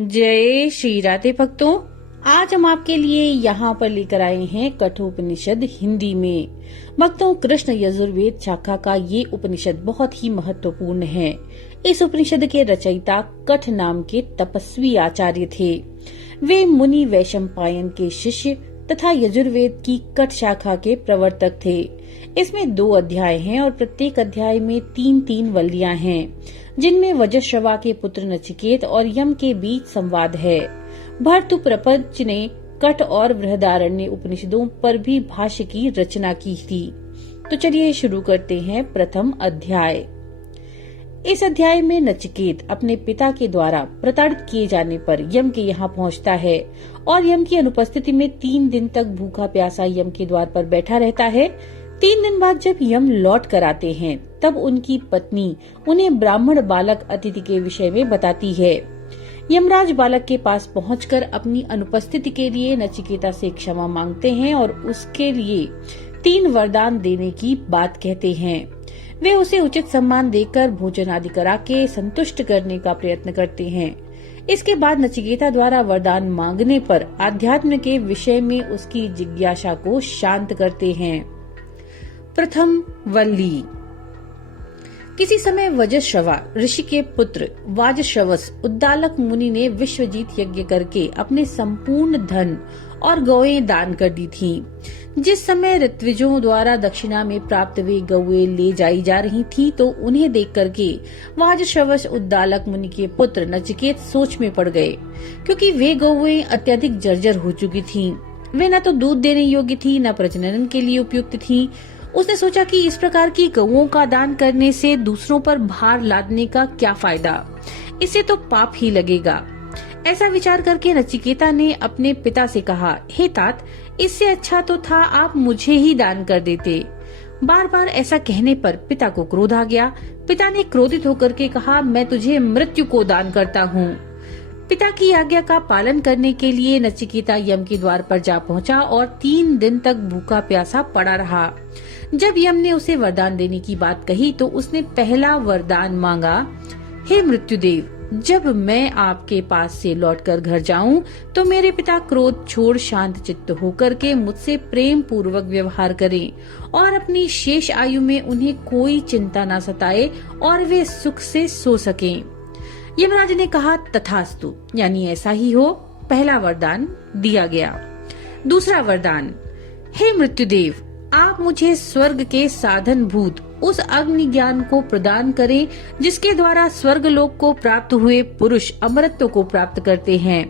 जय श्री राधे भक्तों, आज हम आपके लिए यहाँ पर लेकर आए हैं कठोपनिषद हिंदी में। भक्तों, कृष्ण यजुर्वेद शाखा का ये उपनिषद बहुत ही महत्वपूर्ण है। इस उपनिषद के रचयिता कठ नाम के तपस्वी आचार्य थे। वे मुनि वैशंपायन के शिष्य तथा यजुर्वेद की कठ शाखा के प्रवर्तक थे। इसमें 2 अध्याय हैं और प्रत्येक अध्याय में 3-3 वल्लियां हैं, जिनमें वज्रश्रवा के पुत्र नचिकेत और यम के बीच संवाद है। भर्तृप्रपंच ने कठ और बृहदारण्य उपनिषदों पर भी भाष्य की रचना की थी। तो चलिए शुरू करते हैं प्रथम अध्याय। इस अध्याय में नचिकेत अपने पिता के द्वारा प्रताड़ित किए जाने पर यम के यहाँ पहुँचता है और यम की अनुपस्थिति में 3 दिन तक भूखा प्यासा यम के द्वार पर बैठा रहता है। 3 दिन बाद जब यम लौट कर आते हैं, तब उनकी पत्नी उन्हें ब्राह्मण बालक अतिथि के विषय में बताती है। यमराज बालक के पास पहुंचकर अपनी अनुपस्थिति के लिए नचिकेता से क्षमा मांगते हैं और उसके लिए 3 वरदान देने की बात कहते हैं। वे उसे उचित सम्मान देकर भोजन आदि करा के संतुष्ट करने का प्रयत्न करते हैं। इसके बाद नचिकेता द्वारा वरदान मांगने पर आध्यात्म के विषय में उसकी जिज्ञासा को शांत करते हैं। प्रथम वल्ली। किसी समय वज्रश्रवा ऋषि के पुत्र वाजश्रवस उद्दालक मुनि ने विश्वजीत यज्ञ करके अपने संपूर्ण धन और गौएं दान कर दी थीं। जिस समय ऋत्विजों द्वारा दक्षिणा में प्राप्त वे गौएं ले जाई जा रही थीं, तो उन्हें देख करके वाजश्रवस उद्दालक मुनि के पुत्र नचिकेत सोच में पड़ गए, क्योंकि वे गौएं अत्यधिक जर्जर हो चुकी थीं। वे न तो दूध देने योग्य थी, न प्रजनन के लिए उपयुक्त थी। उसने सोचा कि इस प्रकार की गौओं का दान करने से दूसरों पर भार लादने का क्या फायदा, इससे तो पाप ही लगेगा। ऐसा विचार करके नचिकेता ने अपने पिता से कहा, हे तात, इससे अच्छा तो था आप मुझे ही दान कर देते। बार बार ऐसा कहने पर पिता को क्रोध आ गया। पिता ने क्रोधित होकर के कहा, मैं तुझे मृत्यु को दान करता हूँ। पिता की आज्ञा का पालन करने के लिए नचिकेता यम के द्वार पर जा पहुंचा और 3 दिन तक भूखा प्यासा पड़ा रहा। जब यम ने उसे वरदान देने की बात कही, तो उसने पहला वरदान मांगा, हे मृत्युदेव, जब मैं आपके पास से लौटकर घर जाऊं, तो मेरे पिता क्रोध छोड़ शांत चित्त होकर के मुझसे प्रेम पूर्वक व्यवहार करें और अपनी शेष आयु में उन्हें कोई चिंता न सताए और वे सुख से सो सकें। यमराज ने कहा, तथास्तु, यानी ऐसा ही हो। पहला वरदान दिया गया। दूसरा वरदान, हे मृत्युदेव, आप मुझे स्वर्ग के साधन भूत उस अग्नि ज्ञान को प्रदान करें जिसके द्वारा स्वर्ग लोक को प्राप्त हुए पुरुष अमरत्व को प्राप्त करते हैं।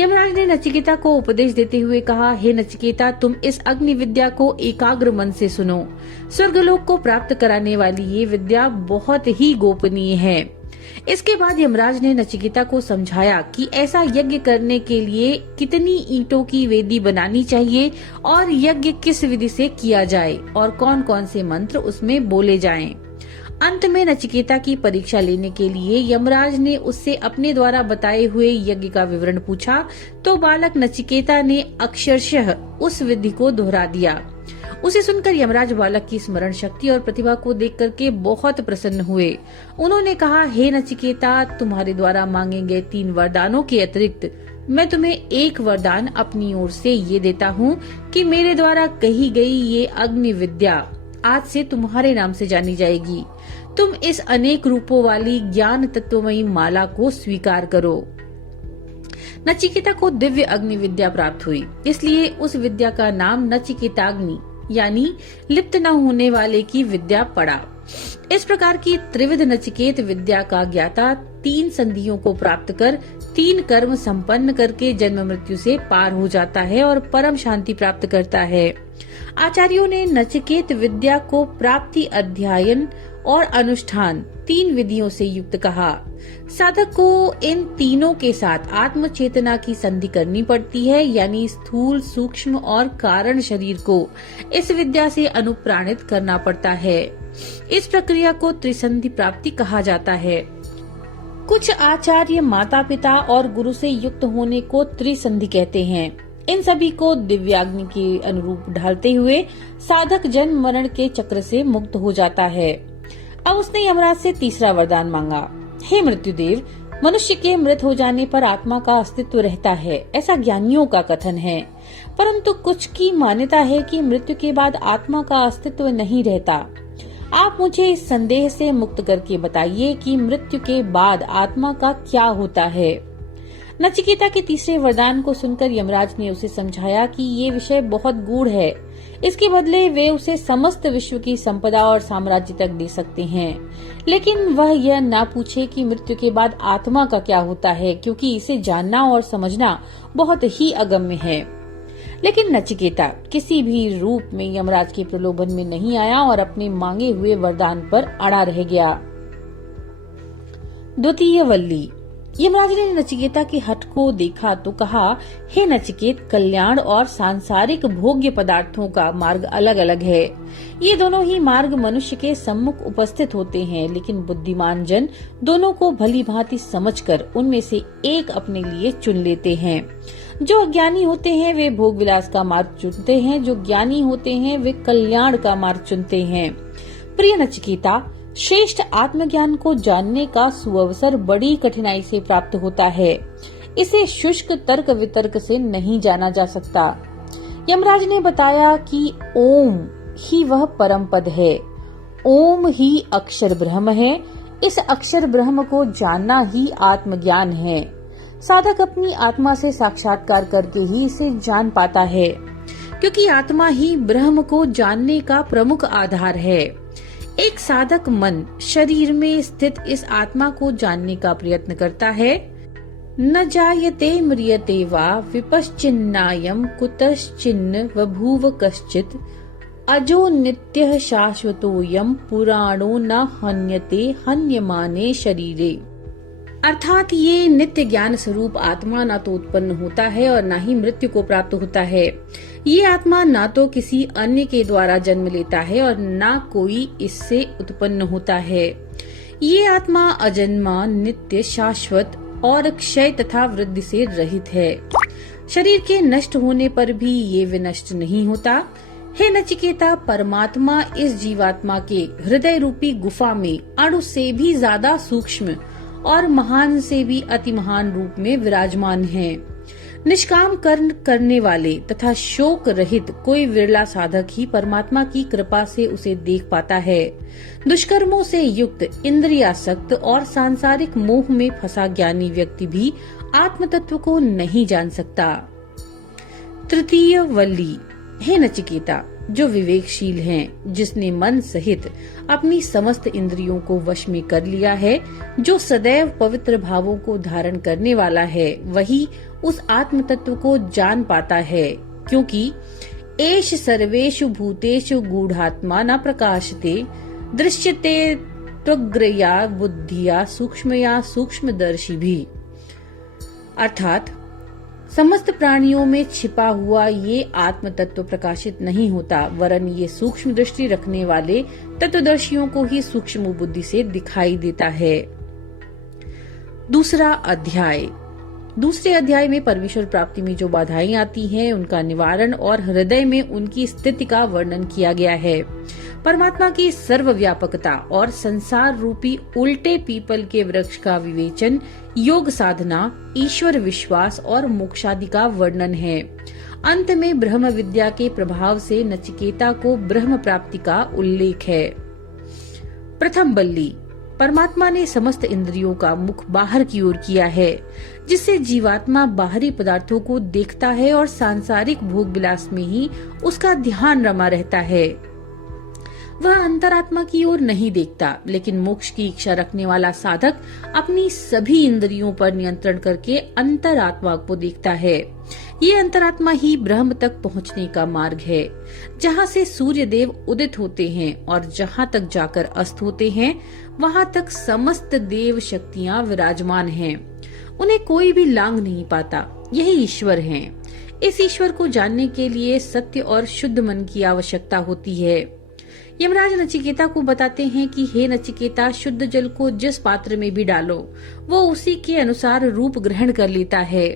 यमराज ने नचिकेता को उपदेश देते हुए कहा, हे नचिकेता, तुम इस अग्नि विद्या को एकाग्र मन से सुनो। स्वर्गलोक को प्राप्त कराने वाली ये विद्या बहुत ही गोपनीय है। इसके बाद यमराज ने नचिकेता को समझाया कि ऐसा यज्ञ करने के लिए कितनी ईंटों की वेदी बनानी चाहिए और यज्ञ किस विधि से किया जाए और कौन कौन से मंत्र उसमें बोले जाएं। अंत में नचिकेता की परीक्षा लेने के लिए यमराज ने उससे अपने द्वारा बताए हुए यज्ञ का विवरण पूछा, तो बालक नचिकेता ने अक्षरशः उस विधि को दोहरा दिया। उसे सुनकर यमराज बालक की स्मरण शक्ति और प्रतिभा को देख करके बहुत प्रसन्न हुए। उन्होंने कहा, हे नचिकेता, तुम्हारे द्वारा मांगे गए 3 वरदानों के अतिरिक्त मैं तुम्हें एक वरदान अपनी ओर से ये देता हूँ कि मेरे द्वारा कही गई ये अग्नि विद्या आज से तुम्हारे नाम से जानी जाएगी। तुम इस अनेक रूपों वाली ज्ञान तत्वमयी माला को स्वीकार करो। नचिकेता को दिव्य अग्नि विद्या प्राप्त हुई, इसलिए उस विद्या का नाम नचिकेताग्नि यानी लिप्त न होने वाले की विद्या पड़ा। इस प्रकार की त्रिविध नचिकेत विद्या का ज्ञाता 3 संधियों को प्राप्त कर 3 कर्म संपन्न करके जन्म मृत्यु से पार हो जाता है और परम शांति प्राप्त करता है। आचार्यों ने नचिकेत विद्या को प्राप्ति, अध्ययन और अनुष्ठान 3 विधियों से युक्त कहा। साधक को इन तीनों के साथ आत्म चेतना की संधि करनी पड़ती है, यानी स्थूल, सूक्ष्म और कारण शरीर को इस विद्या से अनुप्राणित करना पड़ता है। इस प्रक्रिया को त्रिसंधि प्राप्ति कहा जाता है। कुछ आचार्य माता पिता और गुरु से युक्त होने को त्रिसंधि कहते हैं। इन सभी को दिव्याग्नि के अनुरूप ढालते हुए साधक जन्म मरण के चक्र से मुक्त हो जाता है। अब उसने यमराज से तीसरा वरदान मांगा, हे मृत्युदेव, मनुष्य के मृत हो जाने पर आत्मा का अस्तित्व रहता है, ऐसा ज्ञानियों का कथन है। परंतु कुछ की मान्यता है कि मृत्यु के बाद आत्मा का अस्तित्व नहीं रहता। आप मुझे इस संदेह से मुक्त करके बताइए कि मृत्यु के बाद आत्मा का क्या होता है। नचिकेता के तीसरे वरदान को सुनकर यमराज ने उसे समझाया कि ये विषय बहुत गूढ़ है, इसके बदले वे उसे समस्त विश्व की संपदा और साम्राज्य तक दे सकते हैं, लेकिन वह यह ना पूछे कि मृत्यु के बाद आत्मा का क्या होता है, क्योंकि इसे जानना और समझना बहुत ही अगम्य है। लेकिन नचिकेता किसी भी रूप में यमराज के प्रलोभन में नहीं आया और अपने मांगे हुए वरदान पर अड़ा रह गया। द्वितीय वल्ली। यमराज ने नचिकेता के हठ को देखा तो कहा, हे नचिकेत, कल्याण और सांसारिक भोग्य पदार्थों का मार्ग अलग अलग है। ये दोनों ही मार्ग मनुष्य के सम्मुख उपस्थित होते हैं, लेकिन बुद्धिमान जन दोनों को भली भांति समझकर उनमें से एक अपने लिए चुन लेते हैं। जो अज्ञानी होते हैं वे भोग विलास का मार्ग चुनते हैं, जो ज्ञानी होते हैं वे कल्याण का मार्ग चुनते हैं। प्रिय नचिकेता, श्रेष्ठ आत्मज्ञान को जानने का सुअवसर बड़ी कठिनाई से प्राप्त होता है। इसे शुष्क तर्क वितर्क से नहीं जाना जा सकता। यमराज ने बताया कि ओम ही वह परम पद है, ओम ही अक्षर ब्रह्म है। इस अक्षर ब्रह्म को जानना ही आत्मज्ञान है। साधक अपनी आत्मा से साक्षात्कार करके ही इसे जान पाता है, क्योंकि आत्मा ही ब्रह्म को जानने का प्रमुख आधार है। एक साधक मन शरीर में स्थित इस आत्मा को जानने का प्रयत्न करता है। न जायते म्रियते वा विपश्चिन्नायम कुतश्चिन्न बभूव कश्चित् अजो नित्यः शाश्वतोयम पुराणो न हन्यते हन्यमाने शरीरे। अर्थात ये नित्य ज्ञान स्वरूप आत्मा न तो उत्पन्न होता है और न ही मृत्यु को प्राप्त होता है। ये आत्मा न तो किसी अन्य के द्वारा जन्म लेता है और न कोई इससे उत्पन्न होता है। ये आत्मा अजन्मा, नित्य, शाश्वत और क्षय तथा वृद्धि से रहित है। शरीर के नष्ट होने पर भी ये विनष्ट नहीं होता। हे नचिकेता, परमात्मा इस जीवात्मा के हृदय रूपी गुफा में अणु से भी ज्यादा सूक्ष्म और महान से भी अति महान रूप में विराजमान है। निष्काम कर्म करने वाले तथा शोक रहित कोई विरला साधक ही परमात्मा की कृपा से उसे देख पाता है। दुष्कर्मों से युक्त, इंद्रियासक्त और सांसारिक मोह में फंसा ज्ञानी व्यक्ति भी आत्म तत्व को नहीं जान सकता। तृतीय वल्ली। हे नचिकेता, जो विवेकशील हैं, जिसने मन सहित अपनी समस्त इंद्रियों को वश में कर लिया है, जो सदैव पवित्र भावों को धारण करने वाला है, वही उस आत्म तत्व को जान पाता है, क्योंकि एष सर्वेषु भूतेषु गूढ़ात्मा न प्रकाशते दृश्यते त्वग्रया बुद्धिया सूक्ष्मया सूक्ष्मदर्शी भी। अर्थात समस्त प्राणियों में छिपा हुआ ये आत्म तत्व प्रकाशित नहीं होता, वरन ये सूक्ष्म दृष्टि रखने वाले तत्वदर्शियों को ही सूक्ष्म बुद्धि से दिखाई देता है। दूसरा अध्याय। दूसरे अध्याय में परमेश्वर प्राप्ति में जो बाधाएं आती हैं, उनका निवारण और हृदय में उनकी स्थिति का वर्णन किया गया है। परमात्मा की सर्वव्यापकता और संसार रूपी उल्टे पीपल के वृक्ष का विवेचन, योग साधना, ईश्वर विश्वास और मोक्षादि का वर्णन है। अंत में ब्रह्म विद्या के प्रभाव से नचिकेता को ब्रह्म प्राप्ति का उल्लेख है। प्रथम बल्ली। परमात्मा ने समस्त इंद्रियों का मुख बाहर की ओर किया है, जिससे जीवात्मा बाहरी पदार्थों को देखता है और सांसारिक भोग विलास में ही उसका ध्यान रमा रहता है। वह अंतरात्मा की ओर नहीं देखता, लेकिन मोक्ष की इच्छा रखने वाला साधक अपनी सभी इंद्रियों पर नियंत्रण करके अंतरात्मा को देखता है। ये अंतरात्मा ही ब्रह्म तक पहुंचने का मार्ग है, जहाँ से सूर्य देव उदित होते हैं और जहाँ तक जाकर अस्त होते हैं, वहाँ तक समस्त देव शक्तियाँ विराजमान हैं। उन्हें कोई भी लांघ नहीं पाता। यही ईश्वर हैं। इस ईश्वर को जानने के लिए सत्य और शुद्ध मन की आवश्यकता होती है। यमराज नचिकेता को बताते हैं कि हे नचिकेता, शुद्ध जल को जिस पात्र में भी डालो, वो उसी के अनुसार रूप ग्रहण कर लेता है।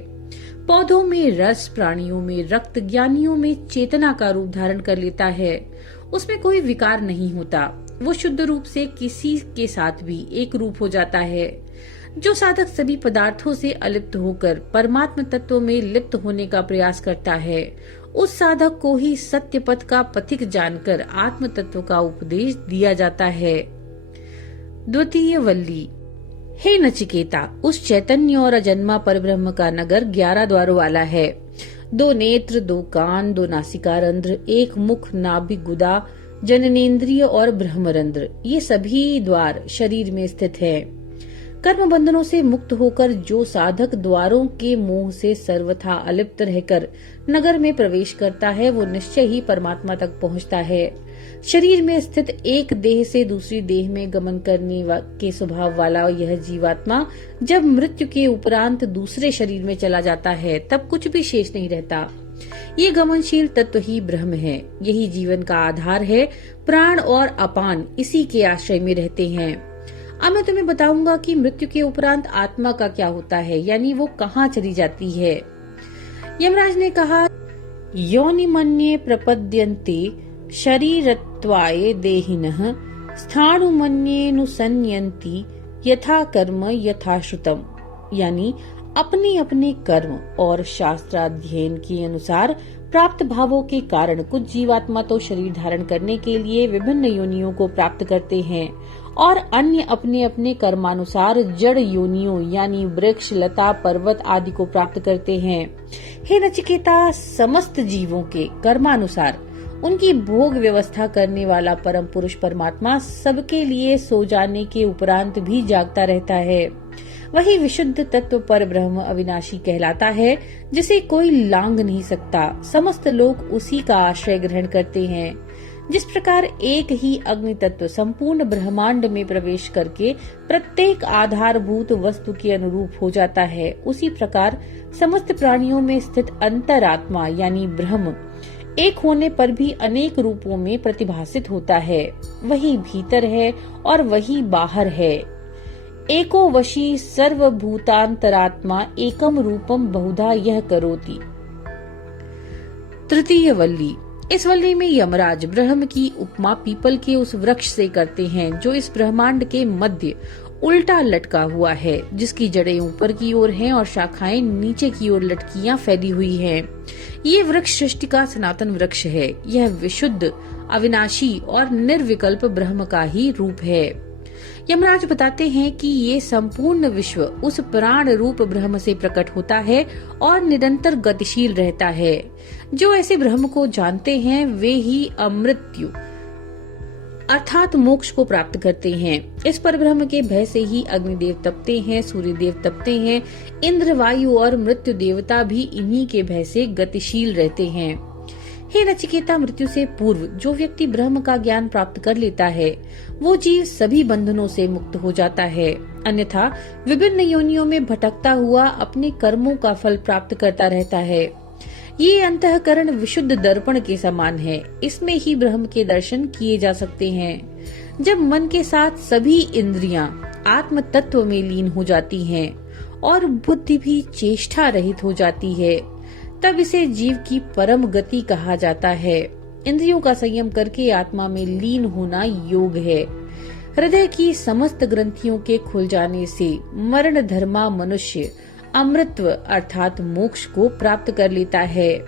पौधों में रस, प्राणियों में रक्त, ज्ञानियों में चेतना का रूप धारण कर लेता है। उसमें कोई विकार नहीं होता। वो शुद्ध रूप से किसी के साथ भी एक रूप हो जाता है। जो साधक सभी पदार्थों से अलिप्त होकर परमात्म तत्व में लिप्त होने का प्रयास करता है, उस साधक को ही सत्य पथ का पथिक जानकर आत्म तत्व का उपदेश दिया जाता है। द्वितीय वल्ली। हे नचिकेता, उस चैतन्य और अजन्मा परब्रह्म का नगर 11 द्वारों वाला है। 2 नेत्र, 2 कान, 2 नासिकारंध्र, 1 मुख, नाभि, गुदा, जननेन्द्रिय और ब्रह्मरंध्र, ये सभी द्वार शरीर में स्थित है। कर्म बंधनों से मुक्त होकर जो साधक द्वारों के मोह से सर्वथा अलिप्त रहकर नगर में प्रवेश करता है, वो निश्चय ही परमात्मा तक पहुंचता है। शरीर में स्थित एक देह से दूसरी देह में गमन करने के स्वभाव वाला यह जीवात्मा जब मृत्यु के उपरांत दूसरे शरीर में चला जाता है, तब कुछ भी शेष नहीं रहता। ये गमनशील तत्व ही ब्रह्म है। यही जीवन का आधार है। प्राण और अपान इसी के आश्रय में रहते हैं। अब मैं तुम्हें बताऊंगा कि मृत्यु के उपरांत आत्मा का क्या होता है, यानी वो कहाँ चली जाती है। यमराज ने कहा, योनिमन्ये प्रपद्यन्ते शरीरत्वाय देहिनः स्थाणुमन्येनुसन्यन्ति यथा कर्म यथा श्रुतम, यानी अपने अपने कर्म और शास्त्राध्ययन के अनुसार प्राप्त भावों के कारण कुछ जीवात्मा तो शरीर धारण करने के लिए विभिन्न योनियों को प्राप्त करते हैं और अन्य अपने अपने कर्मानुसार जड़ योनियों यानी वृक्ष, लता, पर्वत आदि को प्राप्त करते हैं। हे नचिकेता, समस्त जीवों के कर्मानुसार उनकी भोग व्यवस्था करने वाला परम पुरुष परमात्मा सबके लिए सो जाने के उपरांत भी जागता रहता है। वही विशुद्ध तत्व पर ब्रह्म अविनाशी कहलाता है, जिसे कोई लांग नहीं सकता। समस्त लोग उसी का आश्रय ग्रहण करते हैं। जिस प्रकार एक ही अग्नि तत्व संपूर्ण ब्रह्मांड में प्रवेश करके प्रत्येक आधारभूत वस्तु के अनुरूप हो जाता है, उसी प्रकार समस्त प्राणियों में स्थित अंतरात्मा यानी ब्रह्म एक होने पर भी अनेक रूपों में प्रतिभासित होता है। वही भीतर है और वही बाहर है। एको वशी सर्वभूतांतरात्मा एकम रूपम बहुधा यह करोति। तृतीय वल्ली। इस वल्ली में यमराज ब्रह्म की उपमा पीपल के उस वृक्ष से करते हैं जो इस ब्रह्मांड के मध्य उल्टा लटका हुआ है, जिसकी जड़ें ऊपर की ओर हैं और शाखाएं नीचे की ओर लटकियां फैली हुई हैं। ये वृक्ष सृष्टि का सनातन वृक्ष है। यह विशुद्ध, अविनाशी और निर्विकल्प ब्रह्म का ही रूप है। यमराज बताते हैं कि ये संपूर्ण विश्व उस प्राण रूप ब्रह्म से प्रकट होता है और निरंतर गतिशील रहता है। जो ऐसे ब्रह्म को जानते हैं वे ही अमृत्यु अर्थात मोक्ष को प्राप्त करते हैं। इस पर ब्रह्म के भय से ही अग्निदेव तपते हैं, सूर्यदेव तपते हैं, इंद्र, वायु और मृत्यु देवता भी इन्हीं के भय से गतिशील रहते हैं। हे नचिकेता, मृत्यु से पूर्व जो व्यक्ति ब्रह्म का ज्ञान प्राप्त कर लेता है, वो जीव सभी बंधनों से मुक्त हो जाता है। अन्यथा विभिन्न योनियों में भटकता हुआ अपने कर्मों का फल प्राप्त करता रहता है। ये अंतःकरण विशुद्ध दर्पण के समान है। इसमें ही ब्रह्म के दर्शन किए जा सकते हैं। जब मन के साथ सभी इंद्रियां आत्म तत्व में लीन हो जाती हैं और बुद्धि भी चेष्टा रहित हो जाती है, तब इसे जीव की परम गति कहा जाता है। इंद्रियों का संयम करके आत्मा में लीन होना योग है। हृदय की समस्त ग्रंथियों के खुल जाने से मरण धर्मा मनुष्य अमृतत्व अर्थात मोक्ष को प्राप्त कर लेता है।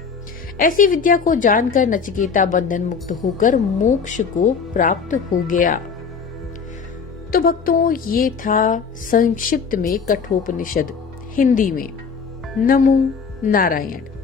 ऐसी विद्या को जानकर नचिकेता बंधन मुक्त होकर मोक्ष को प्राप्त हो गया। तो भक्तों, ये था संक्षिप्त में कठोपनिषद हिंदी में। नमो नारायण।